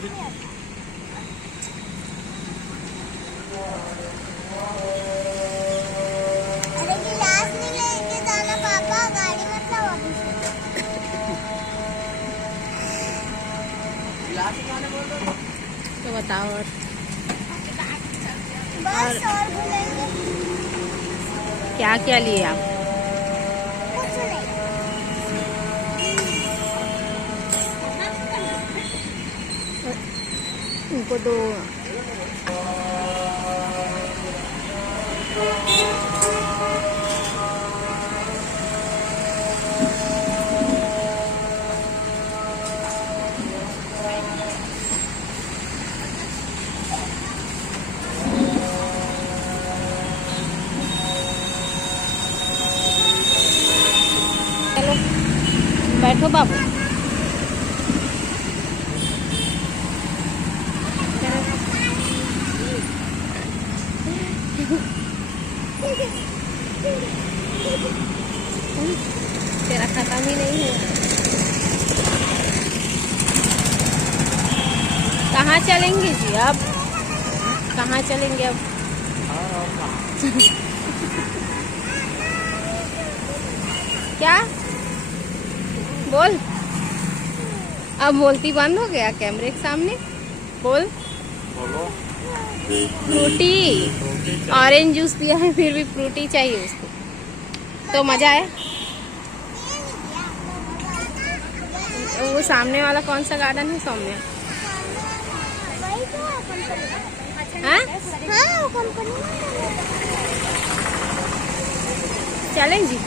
अरे गिलास नहीं लेके जाना पापा, गाड़ी मत लाओ अभी। तो बताओ और बस और भूलेंगे क्या क्या लिए आप? कुछ नहीं। उनको दो। चलो बैठो बाबू। तेरा खत्म ही नहीं है। कहाँ चलेंगे जी अब? कहाँ चलेंगे अब? क्या बोल? अब बोलती बंद हो गया कैमरे के सामने। बोल। फ्रूटी ऑरेंज जूस पिया है फिर भी फ्रूटी चाहिए उसको। तो मजा आया? वो सामने वाला कौन सा गार्डन है सौम्या? वही तो है कंपनी। हाँ हाँ वो कंपनी। चलें जी।